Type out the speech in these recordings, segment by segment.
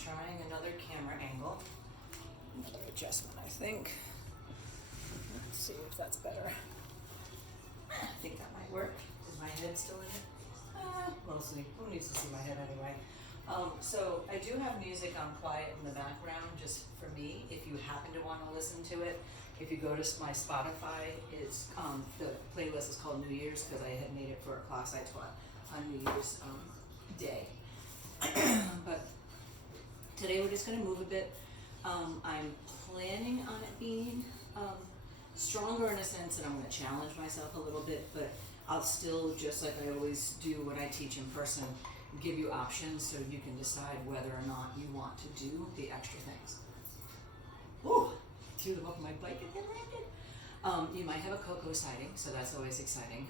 trying another camera angle. Another adjustment, I think. Let's see if that's better. I think that might work. Is my head still in it? Mostly. Who needs to see my head anyway? So I do have music on quiet in the background just for me. If you happen to want to listen to it, if you go to my Spotify, it's the playlist is called New Year's because I had made it for a class I taught on New Year's Day. But today we're just going to move a bit. I'm planning on it being stronger in a sense that I'm going to challenge myself a little bit, but I'll still, just like I always do when I teach in person, give you options so you can decide whether or not you want to do the extra things. Ooh, threw them off my bike and then landed. You might have a CoCo sighting, so that's always exciting.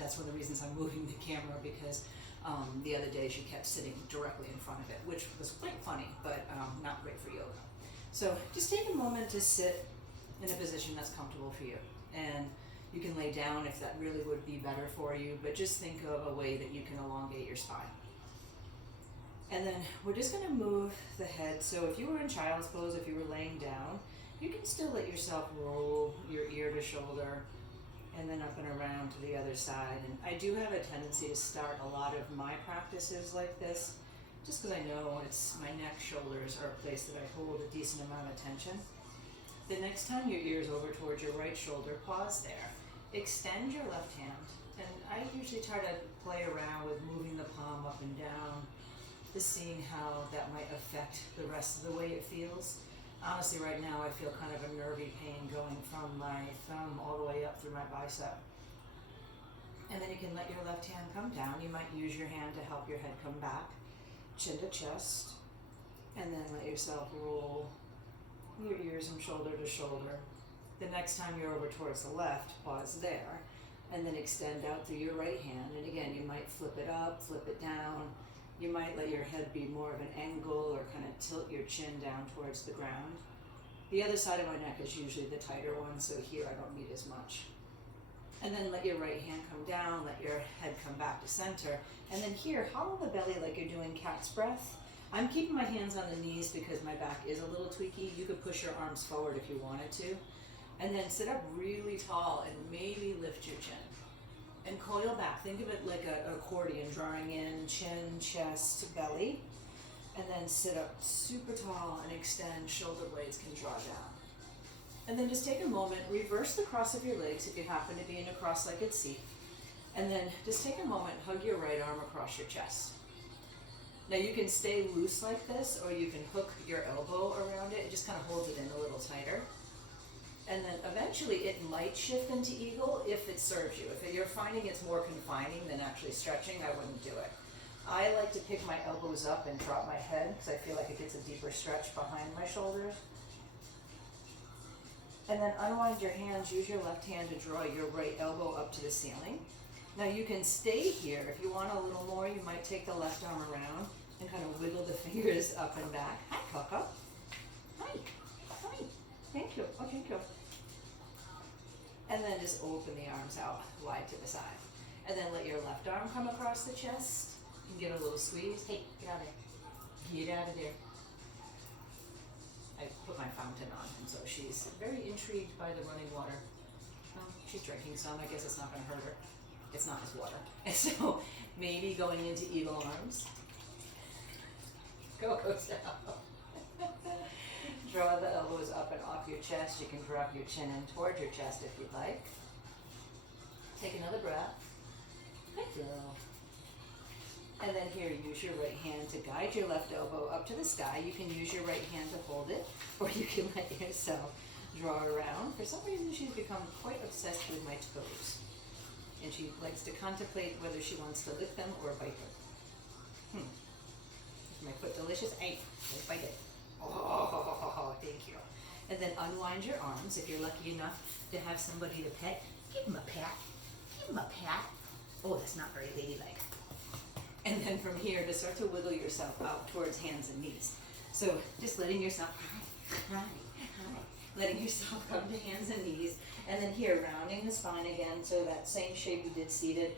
That's one of the reasons I'm moving the camera because the other day she kept sitting directly in front of it, which was quite funny, but not great for yoga. So just take a moment to sit in a position that's comfortable for you. And you can lay down if that really would be better for you, but just think of a way that you can elongate your spine. And then we're just going to move the head. So if you were in child's pose, if you were laying down, you can still let yourself roll your ear to shoulder and then up and around to the other side. And I do have a tendency to start a lot of my practices like this, just because I know it's my neck, shoulders are a place that I hold a decent amount of tension. The next time your ear is over towards your right shoulder, pause there. Extend your left hand. And I usually try to play around with moving the palm up and down, just seeing how that might affect the rest of the way it feels. Honestly, right now I feel kind of a nervy pain going from my thumb all the way up through my bicep. And then you can let your left hand come down. You might use your hand to help your head come back, chin to chest, and then let yourself roll your ears from shoulder to shoulder. The next time you're over towards the left, pause there, and then extend out through your right hand. And again, you might flip it up, flip it down. You might let your head be more of an angle or kind of tilt your chin down towards the ground. The other side of my neck is usually the tighter one, so here I don't need as much. And then let your right hand come down, let your head come back to center. And then here, hollow the belly like you're doing cat's breath. I'm keeping my hands on the knees because my back is a little tweaky. You could push your arms forward if you wanted to. And then sit up really tall and maybe lift your chin. And coil back. Think of it like an accordion, drawing in chin, chest, belly. And then sit up super tall and extend. Shoulder blades can draw down. And then just take a moment, reverse the cross of your legs if you happen to be in a cross-legged seat. And then just take a moment, hug your right arm across your chest. Now you can stay loose like this, or you can hook your elbow around it. It just kind of holds it in a little tighter. And then eventually it might shift into eagle if it serves you. If you're finding it's more confining than actually stretching, I wouldn't do it. I like to pick my elbows up and drop my head because I feel like it gets a deeper stretch behind my shoulders. And then unwind your hands. Use your left hand to draw your right elbow up to the ceiling. Now you can stay here. If you want a little more, you might take the left arm around and kind of wiggle the fingers up and back. Hi, CoCo. Hi. Hi. Thank you. Oh, thank you. And then just open the arms out wide to the side. And then let your left arm come across the chest and give it a little squeeze. Hey, get out of there. Get out of there. I put my fountain on, and so she's very intrigued by the running water. She's drinking some. I guess it's not going to hurt her. It's not as water. And so maybe going into eagle arms. CoCo style. Draw the elbows up and off your chest. You can drop your chin in towards your chest if you'd like. Take another breath. Good girl. And then here, use your right hand to guide your left elbow up to the sky. You can use your right hand to hold it, or you can let yourself draw around. For some reason, she's become quite obsessed with my toes. And she likes to contemplate whether she wants to lick them or bite them. Is my foot delicious? Hey, let's bite it. Oh, thank you. And then unwind your arms. If you're lucky enough to have somebody to pet, give them a pat. Give them a pat. Oh, that's not very ladylike. And then from here, to start to wiggle yourself out towards hands and knees. So just letting yourself, hi, letting yourself come to hands and knees. And then here, rounding the spine again, so that same shape you did seated.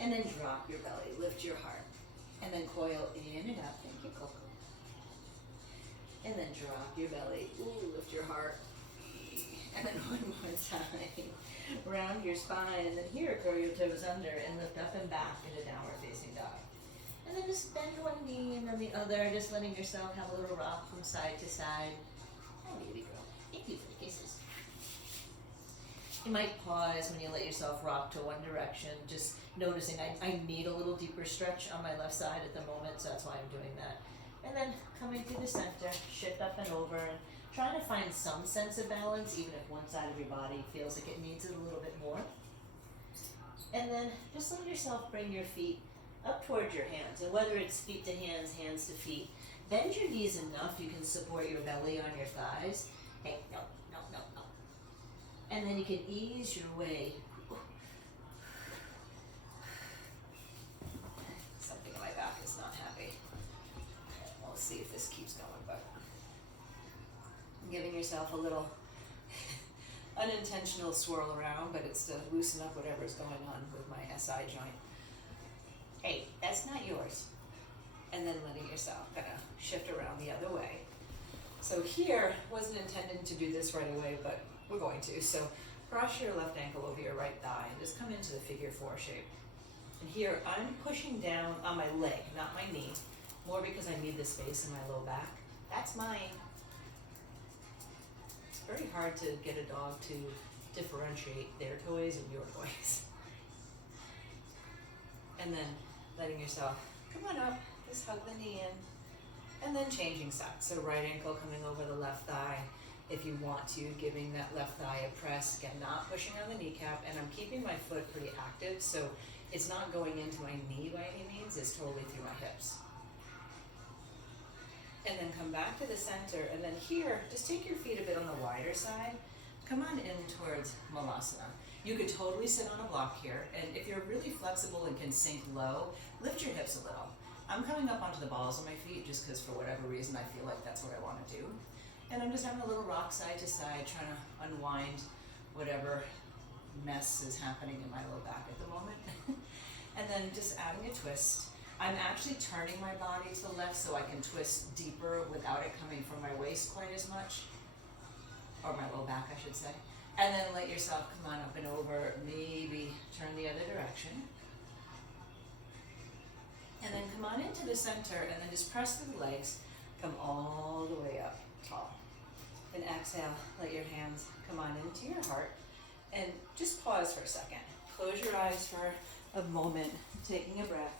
And then drop your belly, lift your heart. And then coil in and out. Thank you, CoCo. And then drop your belly. Ooh, lift your heart. And then one more time. Round your spine. And then here, curl your toes under and lift up and back into downward facing dog. And then just bend one knee and then the other, just letting yourself have a little rock from side to side. Oh, baby girl. Thank you for the kisses. You might pause when you let yourself rock to one direction, just noticing I need a little deeper stretch on my left side at the moment, so that's why I'm doing that. And then coming to the center, shift up and over, and trying to find some sense of balance, even if one side of your body feels like it needs it a little bit more. And then just let yourself bring your feet up towards your hands, and whether it's feet to hands, hands to feet, bend your knees enough you can support your belly on your thighs. Hey, no. And then you can ease your way. Something in my back is not happy. We'll see if this keeps going, but giving yourself a little unintentional swirl around, but it's to loosen up whatever's going on with my SI joint. Hey, that's not yours. And then letting yourself kind of shift around the other way. So here, wasn't intended to do this right away, but we're going to. So cross your left ankle over your right thigh and just come into the figure 4 shape. And here, I'm pushing down on my leg, not my knee, more because I need the space in my low back. That's mine. It's very hard to get a dog to differentiate their toys and your toys. And then letting yourself come on up, just hug the knee in, and then changing sides. So right ankle coming over the left thigh. If you want to, giving that left thigh a press, again, not pushing on the kneecap, and I'm keeping my foot pretty active, so it's not going into my knee by any means, it's totally through my hips. And then come back to the center, and then here, just take your feet a bit on the wider side, come on in towards Kormasana. You could totally sit on a block here, and if you're really flexible and can sink low, lift your hips a little. I'm coming up onto the balls of my feet just because for whatever reason I feel like that's what I want to do. And I'm just having a little rock side to side, trying to unwind whatever mess is happening in my low back at the moment. And then just adding a twist. I'm actually turning my body to the left so I can twist deeper without it coming from my waist quite as much. Or my low back, I should say. And then let yourself come on up and over, maybe turn the other direction. And then come on into the center and then just press through the legs, come all the way up tall. And exhale, let your hands come on into your heart and just pause for a second. Close your eyes for a moment, taking a breath.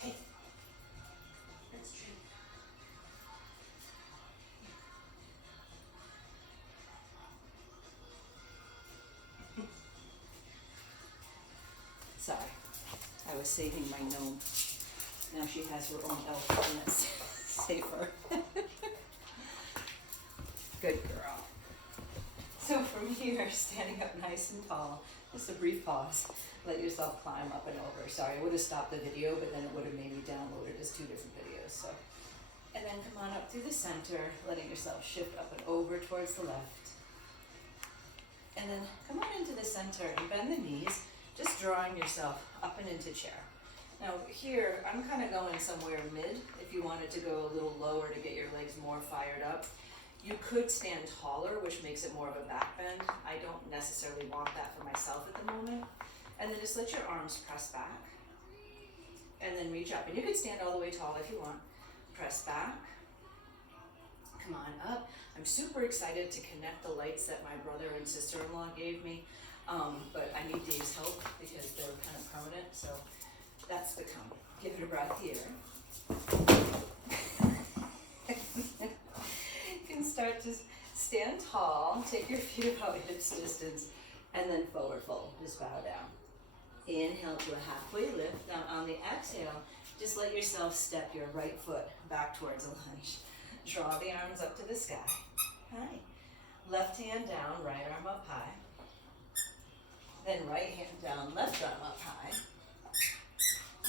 Hey, that's true. Sorry, I was saving my gnome. Now she has her own elf and it's safer. Good girl. So from here, standing up nice and tall, just a brief pause. Let yourself climb up and over. Sorry, I would have stopped the video, but then it would have made me download it as 2 different videos. So, and then come on up through the center, letting yourself shift up and over towards the left. And then come on into the center and bend the knees, just drawing yourself up and into chair. Now here, I'm kind of going somewhere mid. If you wanted to go a little lower to get your legs more fired up. You could stand taller, which makes it more of a back bend. I don't necessarily want that for myself at the moment. And then just let your arms press back. And then reach up. And you can stand all the way tall if you want. Press back. Come on up. I'm super excited to connect the lights that my brother and sister-in-law gave me. But I need Dave's help because they're kind of permanent. So that's to come. Give it a breath here. You can start to stand tall, take your feet about hips distance, and then forward fold. Just bow down. Inhale to a halfway lift. Now on the exhale, just let yourself step your right foot back towards a lunge. Draw the arms up to the sky. Hi. Left hand down, right arm up high. Then right hand down, left arm up high.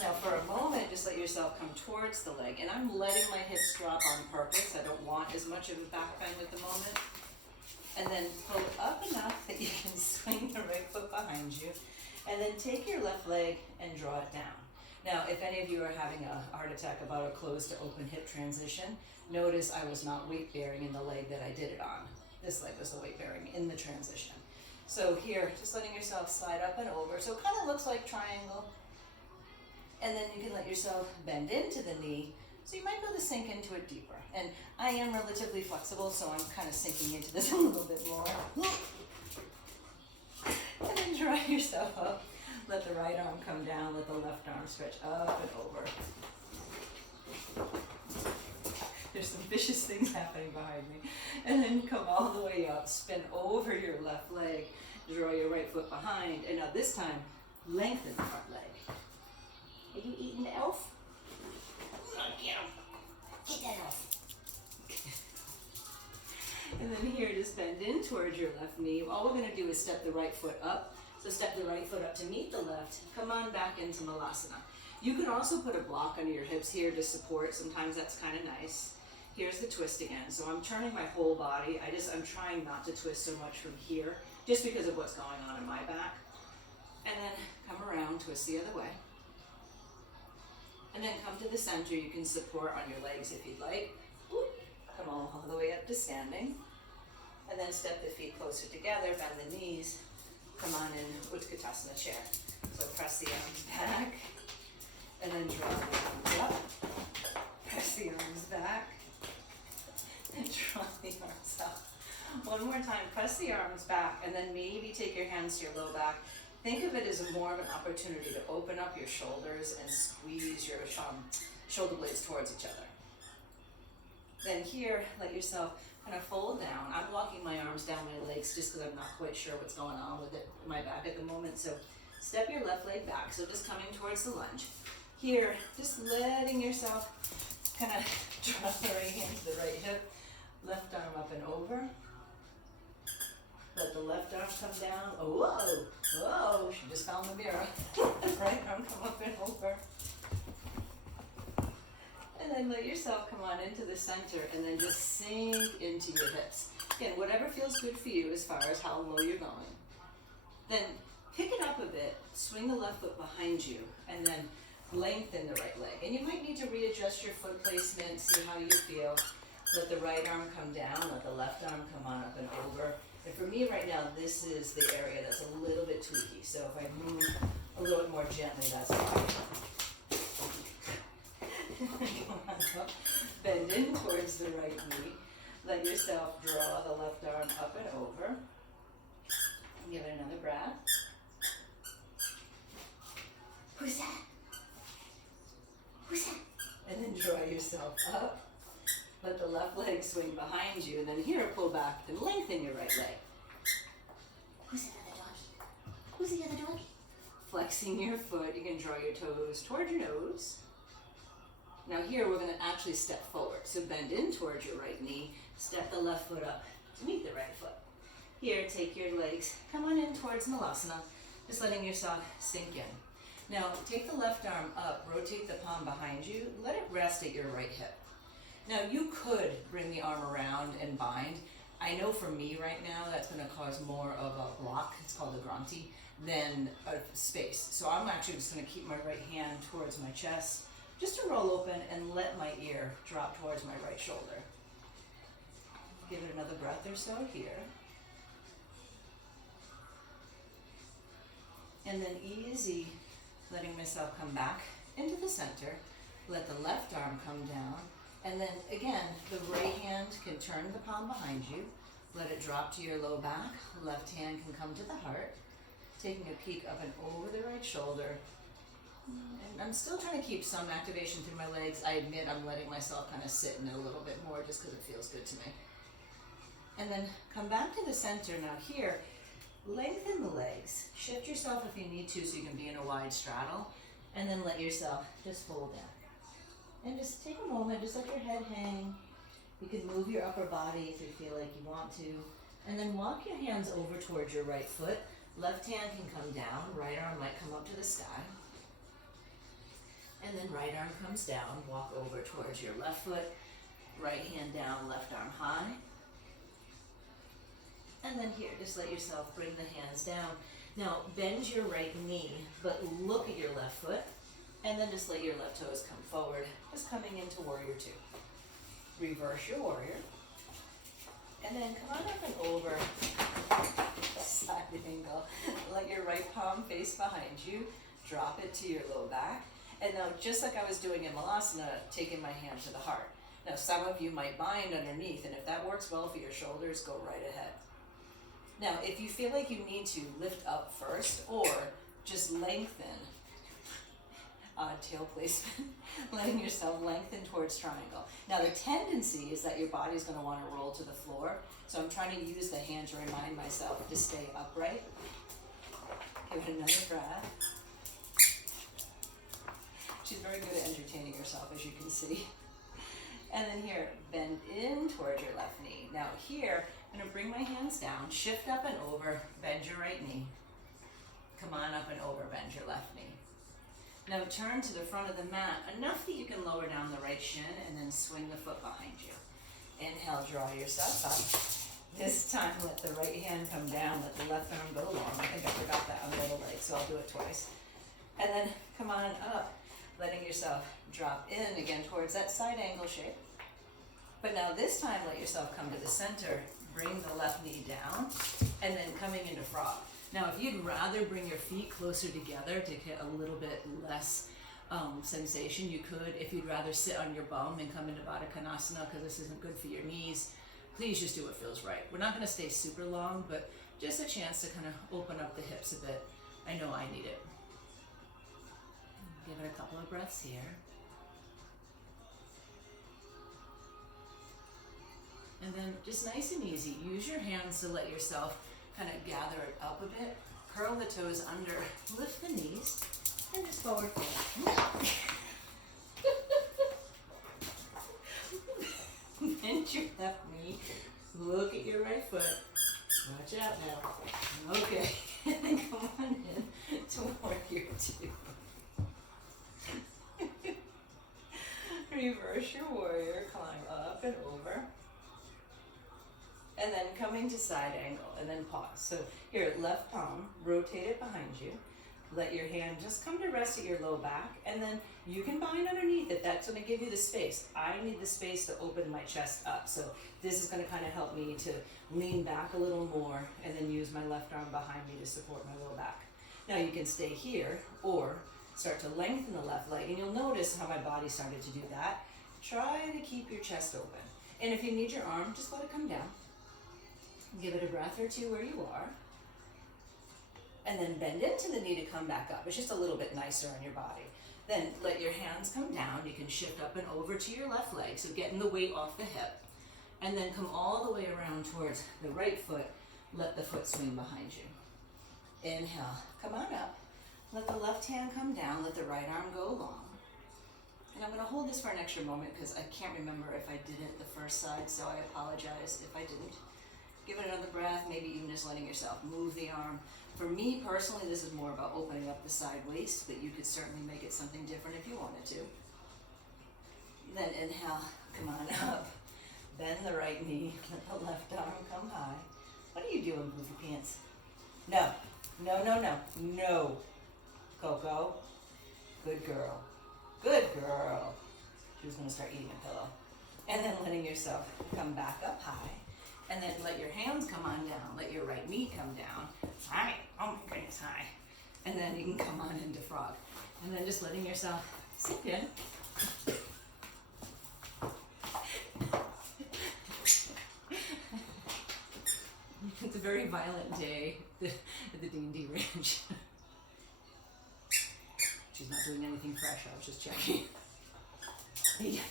Now for a moment, just let yourself come towards the leg. And I'm letting my hips drop on purpose. I don't want as much of a back bend at the moment. And then pull up enough that you can swing the right foot behind you. And then take your left leg and draw it down. Now, if any of you are having a heart attack about a closed to open hip transition, notice I was not weight bearing in the leg that I did it on. This leg was the weight bearing in the transition. So here, just letting yourself slide up and over. So it kind of looks like triangle. And then you can let yourself bend into the knee. So you might be able to sink into it deeper. And I am relatively flexible, so I'm kind of sinking into this a little bit more. And then draw yourself up. Let the right arm come down, let the left arm stretch up and over. There's some vicious things happening behind me. And then come all the way up, spin over your left leg, draw your right foot behind, and now this time, lengthen the front leg. Are you eating the elf? Get that elf. And then here, just bend in towards your left knee. All we're gonna do is step the right foot up. So step the right foot up to meet the left. Come on back into Malasana. You can also put a block under your hips here to support. Sometimes that's kind of nice. Here's the twist again. So I'm turning my whole body. I'm trying not to twist so much from here, just because of what's going on in my back. And then come around, twist the other way. And then come to the center. You can support on your legs if you'd like. Come all the way up to standing. And then step the feet closer together, bend the knees. Come on in, Utkatasana chair. So press the arms back. And then draw the arms up. Press the arms back. And draw the arms up. One more time, press the arms back, and then maybe take your hands to your low back. Think of it as more of an opportunity to open up your shoulders and squeeze your shoulder blades towards each other. Then here, let yourself kind of fold down. I'm walking my arms down my legs just because I'm not quite sure what's going on with it in my back at the moment. So step your left leg back, so just coming towards the lunge. Here, just letting yourself kind of drop the right hand to the right hip. Left arm up and over. Let the left arm come down. Oh, whoa, whoa, she just found the mirror. Right arm come up and over. And then let yourself come on into the center and then just sink into your hips. Again, whatever feels good for you as far as how low you're going. Then pick it up a bit, swing the left foot behind you, and then lengthen the right leg. And you might need to readjust your foot placement, see how you feel. Let the right arm come down, let the left arm come on up and over. And for me right now, this is the area that's a little bit tweaky. So if I move a little bit more gently, that's fine. Come on up, bend in towards the right knee. Let yourself draw the left arm up and over. Give it another breath. Who's that? Who's that? And then draw yourself up. Let the left leg swing behind you, and then here, pull back and lengthen your right leg. Who's the other dog? Who's the other dog? Flexing your foot, you can draw your toes toward your nose. Now here, we're gonna actually step forward. So bend in towards your right knee, step the left foot up to meet the right foot. Here, take your legs, come on in towards Malasana, just letting yourself sink in. Now, take the left arm up, rotate the palm behind you, let it rest at your right hip. Now you could bring the arm around and bind. I know for me right now that's going to cause more of a block, it's called a granti, than a space. So I'm actually just going to keep my right hand towards my chest, just to roll open and let my ear drop towards my right shoulder. Give it another breath or so here. And then easy, letting myself come back into the center. Let the left arm come down. And then again, the right hand can turn the palm behind you. Let it drop to your low back. Left hand can come to the heart. Taking a peek up and over the right shoulder. And I'm still trying to keep some activation through my legs. I admit I'm letting myself kind of sit in it a little bit more just because it feels good to me. And then come back to the center. Now here, lengthen the legs. Shift yourself if you need to so you can be in a wide straddle. And then let yourself just fold down. And just take a moment, just let your head hang. You can move your upper body if you feel like you want to. And then walk your hands over towards your right foot. Left hand can come down, right arm might come up to the sky. And then right arm comes down, walk over towards your left foot. Right hand down, left arm high. And then here, just let yourself bring the hands down. Now, bend your right knee, but look at your left foot. And then just let your left toes come forward, just coming into warrior two. Reverse your warrior. And then come on up and over, side angle. Let your right palm face behind you. Drop it to your low back. And now, just like I was doing in Malasana, taking my hand to the heart. Now, some of you might bind underneath, and if that works well for your shoulders, go right ahead. Now, if you feel like you need to lift up first, or just lengthen, tail placement, letting yourself lengthen towards triangle. Now, the tendency is that your body's going to want to roll to the floor, so I'm trying to use the hand to remind myself to stay upright. Give it another breath. She's very good at entertaining herself, as you can see. And then here, bend in towards your left knee. Now here, I'm going to bring my hands down, shift up and over, bend your right knee. Come on up and over, bend your left knee. Now turn to the front of the mat, enough that you can lower down the right shin and then swing the foot behind you. Inhale, draw yourself up. This time, let the right hand come down, let the left arm go long. I think I forgot that on the other leg, so I'll do it twice. And then come on up, letting yourself drop in again towards that side angle shape. But now this time, let yourself come to the center, bring the left knee down, and then coming into frog. Now, if you'd rather bring your feet closer together to get a little bit less sensation, you could. If you'd rather sit on your bum and come into Baddha Konasana because this isn't good for your knees, please just do what feels right. We're not going to stay super long, but just a chance to kind of open up the hips a bit. I know I need it. Give it a couple of breaths here. And then just nice and easy, use your hands to let yourself kind of gather it up a bit. Curl the toes under, lift the knees, and just forward fold. Bend your left knee, look at your right foot. Watch out now. Okay, and then come on in to warrior two. Reverse your warrior, climb up and over. And then coming to side angle, and then pause. So here, left palm, rotate it behind you. Let your hand just come to rest at your low back, and then you can bind underneath it. That's going to give you the space. I need the space to open my chest up. So this is going to kind of help me to lean back a little more, and then use my left arm behind me to support my low back. Now you can stay here, or start to lengthen the left leg, and you'll notice how my body started to do that. Try to keep your chest open. And if you need your arm, just let it come down. Give it a breath or two where you are. And then bend into the knee to come back up. It's just a little bit nicer on your body. Then let your hands come down. You can shift up and over to your left leg, so getting the weight off the hip. And then come all the way around towards the right foot. Let the foot swing behind you. Inhale, come on up. Let the left hand come down. Let the right arm go long. And I'm going to hold this for an extra moment because I can't remember if I did it the first side, so I apologize if I didn't. Give it another breath, maybe even just letting yourself move the arm. For me personally, this is more about opening up the side waist, but you could certainly make it something different if you wanted to. Then inhale, come on up. Bend the right knee, let the left arm come high. What are you doing, Goofy Pants? No, no, no, no, no. CoCo, good girl, good girl. She was gonna start eating a pillow. And then letting yourself come back up high. And then let your hands come on down. Let your right knee come down. High. Oh my goodness, high. And then you can come on into frog. And then just letting yourself sink in. It's a very violent day at the D&D ranch. She's not doing anything fresh. I was just checking. Yeah.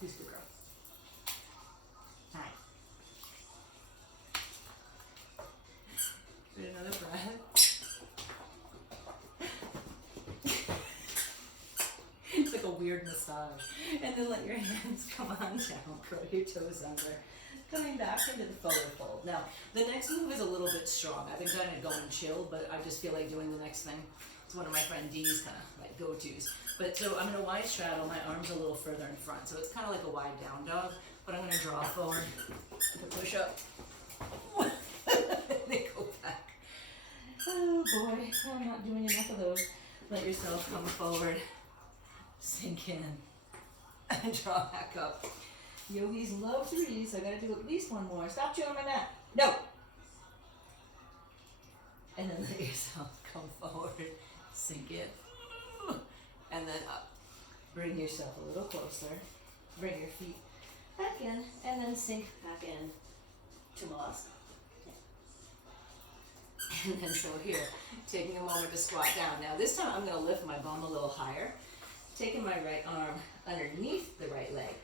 Who's the girl? Hi. Give it another breath. It's like a weird massage. And then let your hands come on down. Curl your toes under. Coming back into the forward fold. Now, the next move is a little bit strong. I've been kind of going chill, but I just feel like doing the next thing. It's one of my friend Dee's kind of like go-tos. But so I'm in a wide straddle, my arms a little further in front. So it's kind of like a wide down dog, but I'm going to draw forward to push up. They go back. Oh boy, I'm not doing enough of those. Let yourself come forward, sink in, and draw back up. Yogis love threes, so I gotta do at least one more. Stop chewing my mat. No! And then let yourself come forward, sink in, and then up. Bring yourself a little closer. Bring your feet back in, and then sink back in to Malasana. And then so here, taking a moment to squat down. Now this time I'm going to lift my bum a little higher, taking my right arm underneath the right leg.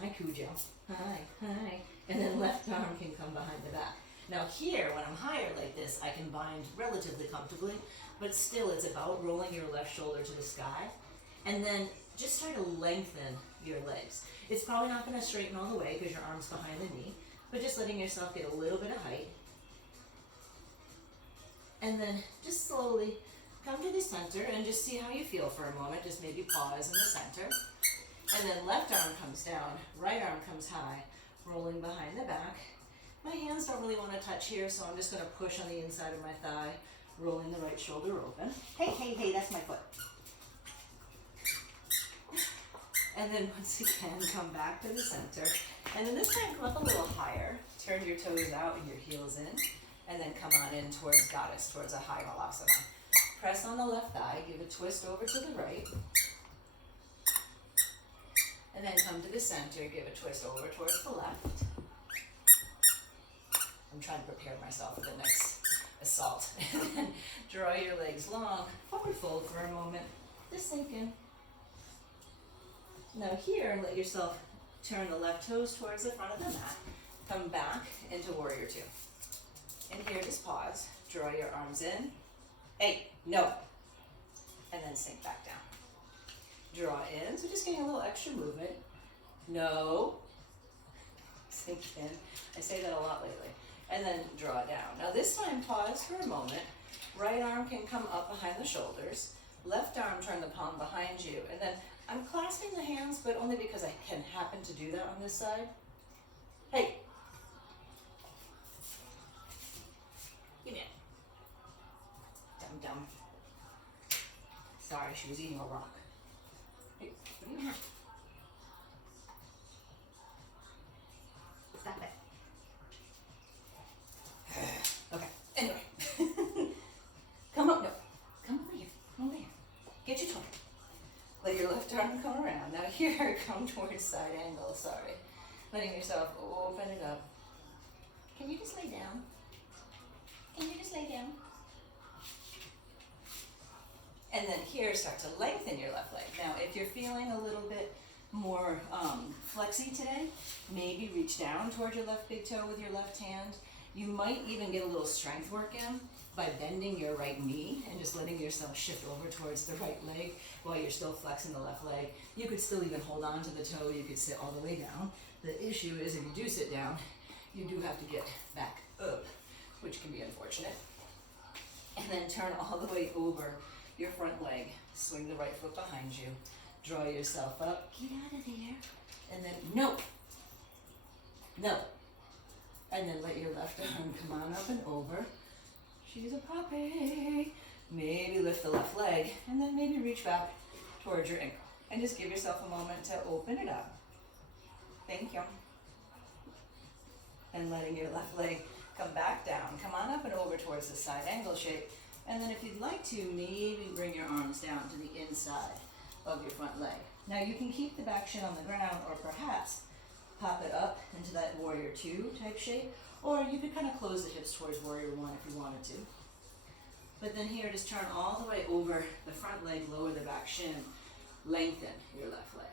Hi, Cujo. Hi, hi. And then left arm can come behind the back. Now here, when I'm higher like this, I can bind relatively comfortably, but still it's about rolling your left shoulder to the sky. And then just try to lengthen your legs. It's probably not going to straighten all the way because your arm's behind the knee, but just letting yourself get a little bit of height. And then just slowly come to the center and just see how you feel for a moment. Just maybe pause in the center. And then left arm comes down, right arm comes high, rolling behind the back. My hands don't really want to touch here, so I'm just going to push on the inside of my thigh, rolling the right shoulder open. Hey, hey, hey, that's my foot. And then once again, come back to the center. And then this time, come up a little higher. Turn your toes out and your heels in. And then come on in towards goddess, towards a high malasana. Press on the left thigh, give a twist over to the right. And then come to the center, give a twist over towards the left. I'm trying to prepare myself for the next assault. And then draw your legs long, forward fold for a moment. Just sink in. Now here, let yourself turn the left toes towards the front of the mat. Come back into warrior two. And here, just pause. Draw your arms in. Hey, no. And then sink back down. Draw in. So just getting a little extra movement. No. Sink in. I say that a lot lately. And then draw down. Now this time, pause for a moment. Right arm can come up behind the shoulders. Left arm, turn the palm behind you. And then I'm clasping the hands, but only because I can happen to do that on this side. Hey. Give me it. Dum-dum. Sorry, she was eating a rock. Hey, what do you have? Stop it. Okay, anyway. Come up, no. Come over here. Come over here. Get your toy. Let your left arm come around. Now here, come towards side angle, sorry. Letting yourself open it up. Can you just lay down? Can you just lay down? And then here, start to lengthen your left leg. Now, if you're feeling a little bit more flexy today, maybe reach down toward your left big toe with your left hand. You might even get a little strength work in by bending your right knee and just letting yourself shift over towards the right leg while you're still flexing the left leg. You could still even hold on to the toe. You could sit all the way down. The issue is if you do sit down, you do have to get back up, which can be unfortunate. And then turn all the way over your front leg. Swing the right foot behind you. Draw yourself up. Get out of there. And then, no. No. And then let your left arm come on up and over. She's a puppy. Maybe lift the left leg. And then maybe reach back towards your ankle. And just give yourself a moment to open it up. Thank you. And letting your left leg come back down. Come on up and over towards the side angle shape. And then if you'd like to, maybe bring your arms down to the inside of your front leg. Now you can keep the back shin on the ground or perhaps pop it up into that warrior two type shape. Or you could kind of close the hips towards warrior one if you wanted to. But then here, just turn all the way over the front leg, lower the back shin, lengthen your left leg.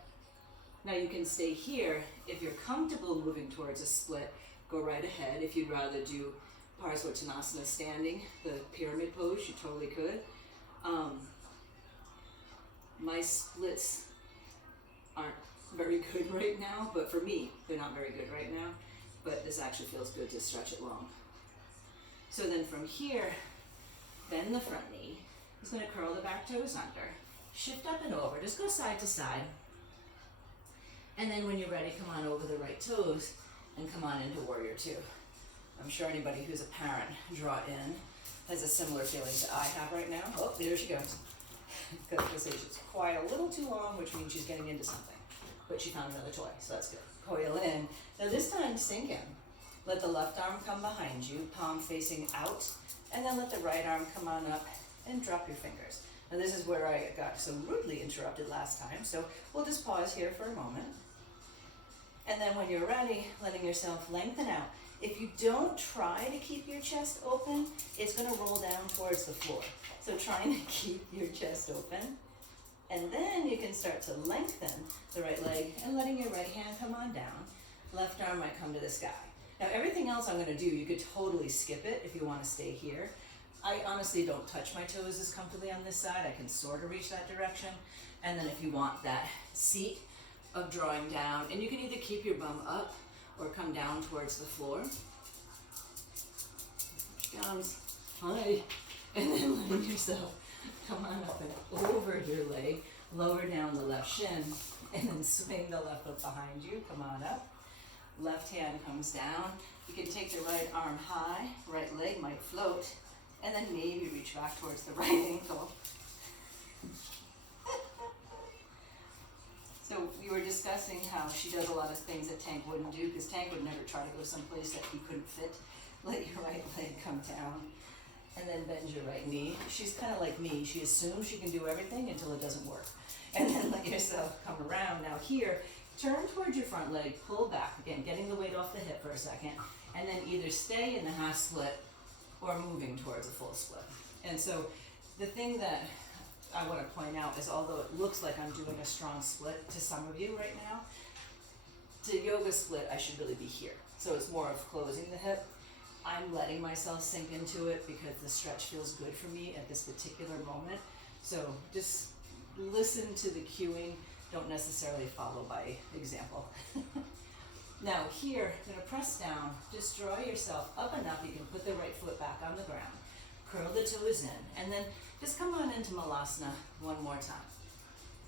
Now you can stay here. If you're comfortable moving towards a split, go right ahead. If you'd rather do Parsvottanasana standing, the pyramid pose, you totally could. My splits aren't very good right now, but for me, they're not very good right now. But this actually feels good to stretch it long. So then from here, bend the front knee. Just going to curl the back toes under. Shift up and over. Just go side to side. And then when you're ready, come on over the right toes and come on into warrior two. I'm sure anybody who's a parent draw in has a similar feeling that I have right now. Oh, there she goes. Because she's quiet a little too long, which means she's getting into something. But she found another toy, so that's good. Coil in. Now this time, sink in. Let the left arm come behind you, palm facing out, and then let the right arm come on up and drop your fingers. Now this is where I got so rudely interrupted last time, so we'll just pause here for a moment. And then when you're ready, letting yourself lengthen out. If you don't try to keep your chest open, it's going to roll down towards the floor. So trying to keep your chest open. And then you can start to lengthen the right leg and letting your right hand come on down. Left arm might come to the sky. Now everything else I'm going to do, you could totally skip it if you want to stay here. I honestly don't touch my toes as comfortably on this side. I can sort of reach that direction. And then if you want that seat of drawing down, and you can either keep your bum up or come down towards the floor. Comes, hi, and then letting yourself come on up and over your leg, lower down the left shin, and then swing the left foot behind you, come on up. Left hand comes down. You can take the right arm high, right leg might float, and then maybe reach back towards the right ankle. So we were discussing how she does a lot of things that Tank wouldn't do, because Tank would never try to go someplace that he couldn't fit. Let your right leg come down, and then bend your right knee. She's kind of like me. She assumes she can do everything until it doesn't work. And then let yourself come around. Now here, turn towards your front leg, pull back, again, getting the weight off the hip for a second, and then either stay in the half split or moving towards a full split. And so the thing that I want to point out is, although it looks like I'm doing a strong split to some of you right now, to yoga split, I should really be here. So it's more of closing the hip. I'm letting myself sink into it because the stretch feels good for me at this particular moment. So just listen to the cueing, don't necessarily follow by example. Now here, I'm gonna press down, just draw yourself up enough you can put the right foot back on the ground. Curl the toes in, and then just come on into Malasana one more time.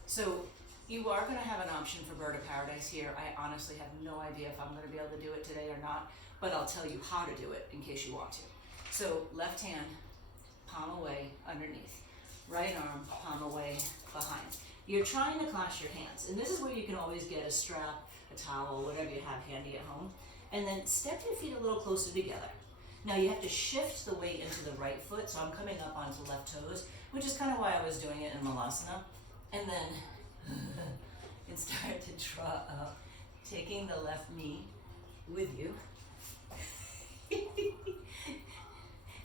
So you are going to have an option for Bird of Paradise here. I honestly have no idea if I'm going to be able to do it today or not, but I'll tell you how to do it in case you want to. So left hand, palm away underneath. Right arm, palm away behind. You're trying to clasp your hands, and this is where you can always get a strap, a towel, whatever you have handy at home, and then step your feet a little closer together. Now you have to shift the weight into the right foot, so I'm coming up onto left toes, which is kind of why I was doing it in Malasana. And then you can start to draw up, taking the left knee with you.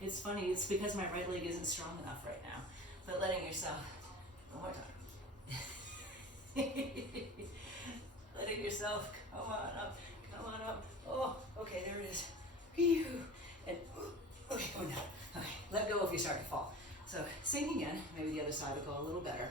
It's funny, it's because my right leg isn't strong enough right now, but letting yourself, one more time. Letting yourself come on up. Oh, okay, there it is. Phew. And okay, going down. Okay, let go if you start to fall. So sink again. Maybe the other side will go a little better.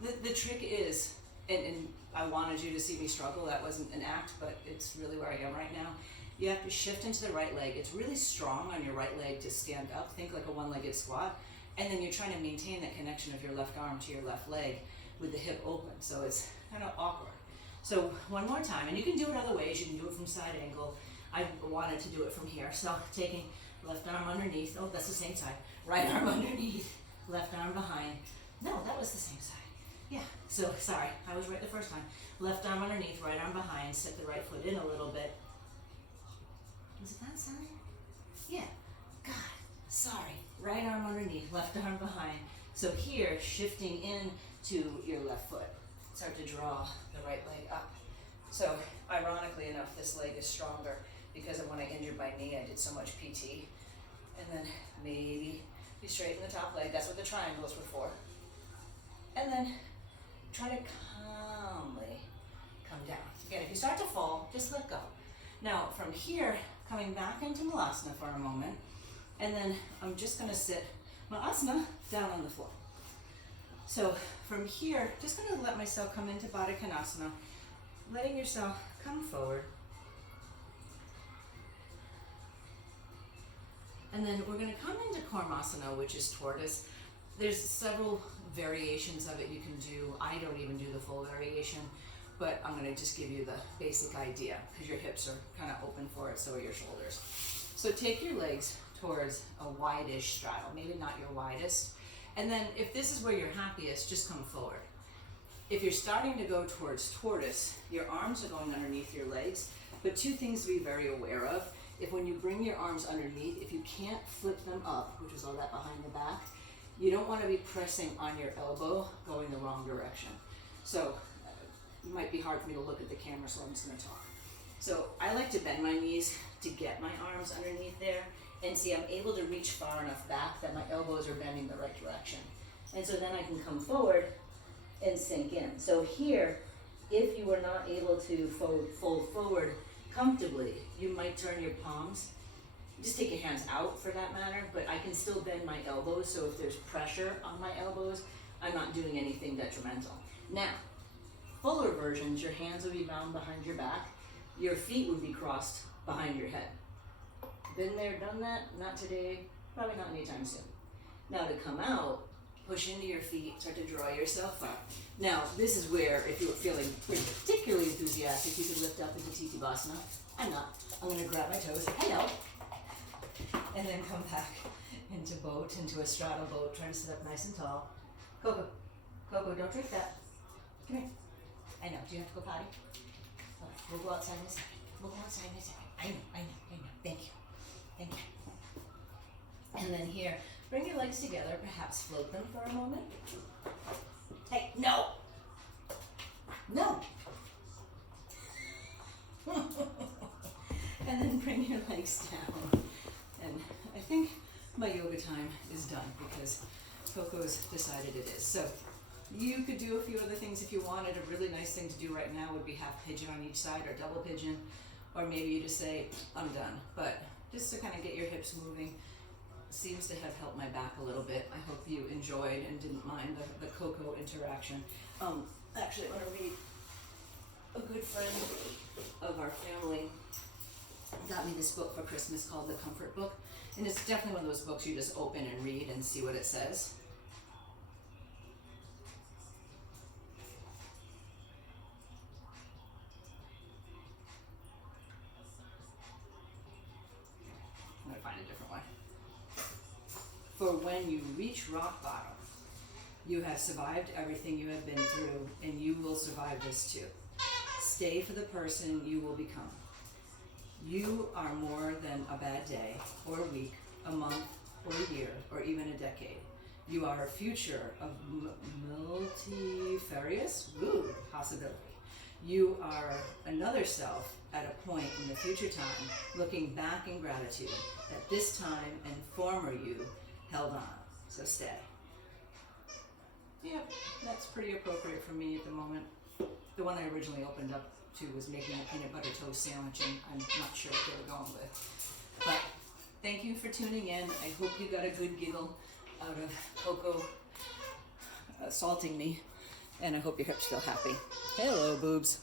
The trick is, and I wanted you to see me struggle. That wasn't an act, but it's really where I am right now. You have to shift into the right leg. It's really strong on your right leg to stand up. Think like a one-legged squat. And then you're trying to maintain that connection of your left arm to your left leg with the hip open. So it's kind of awkward. So one more time, and you can do it other ways. You can do it from side angle. I wanted to do it from here. So taking left arm underneath. Oh, that's the same side. Right arm underneath, left arm behind. No, that was the same side. Yeah, so sorry, I was right the first time. Left arm underneath, right arm behind, step the right foot in a little bit. Was it that side? Yeah, God, sorry. Right arm underneath, left arm behind. So here, shifting in to your left foot. Start to draw the right leg up. So ironically enough, this leg is stronger because of when I injured my knee, I did so much PT. And then maybe you straighten the top leg. That's what the triangles were for. And then try to calmly come down. Again, if you start to fall, just let go. Now from here, coming back into Malasana for a moment, and then I'm just gonna sit Malasana down on the floor. So from here, just gonna let myself come into Baddha Konasana, letting yourself come forward. And then we're gonna come into Kormasana, which is tortoise. There's several variations of it you can do. I don't even do the full variation, but I'm gonna just give you the basic idea because your hips are kind of open for it, so are your shoulders. So take your legs towards a wide-ish straddle, maybe not your widest. And then if this is where you're happiest, just come forward. If you're starting to go towards tortoise, your arms are going underneath your legs, but two things to be very aware of. If when you bring your arms underneath, if you can't flip them up, which is all that behind the back, you don't want to be pressing on your elbow going the wrong direction. So it might be hard for me to look at the camera, so I'm just going to talk. So I like to bend my knees to get my arms underneath there, and see I'm able to reach far enough back that my elbows are bending the right direction. And so then I can come forward and sink in. So here, if you are not able to fold forward comfortably, you might turn your palms. Just take your hands out for that matter, but I can still bend my elbows, so if there's pressure on my elbows, I'm not doing anything detrimental. Now, fuller versions, your hands would be bound behind your back, your feet would be crossed behind your head. Been there, done that, not today, probably not anytime soon. Now to come out, push into your feet, start to draw yourself up. Now, this is where, if you were feeling particularly enthusiastic, you could lift up into Titabasana. I'm not. I'm gonna grab my toes, hello, and then come back into boat, into a straddle boat, trying to sit up nice and tall. CoCo, CoCo, don't drink that. Come here. I know, do you have to go potty? We'll go outside in a second. We'll go outside in a second. I know. Thank you. Thank you. And then here, bring your legs together, perhaps float them for a moment. Hey, no! No! And then bring your legs down. And I think my yoga time is done because CoCo's decided it is. So you could do a few other things if you wanted. A really nice thing to do right now would be half pigeon on each side or double pigeon, or maybe you just say, I'm done. But just to kind of get your hips moving seems to have helped my back a little bit. I hope you enjoyed and didn't mind the CoCo interaction. Actually, I want to read. A good friend of our family got me this book for Christmas called The Comfort Book. And it's definitely one of those books you just open and read and see what it says. I'm going to find a different one. For when you reach rock bottom, you have survived everything you have been through, and you will survive this too. Stay for the person you will become. You are more than a bad day, or a week, a month, or a year, or even a decade. You are a future of multifarious possibility. You are another self at a point in the future time, looking back in gratitude that this time and former you held on. So stay. Yep, that's pretty appropriate for me at the moment. The one I originally opened up to was making a peanut butter toast sandwich, and I'm not sure what they were going with. But thank you for tuning in. I hope you got a good giggle out of CoCo assaulting me, and I hope your hips feel happy. Hello, boobs.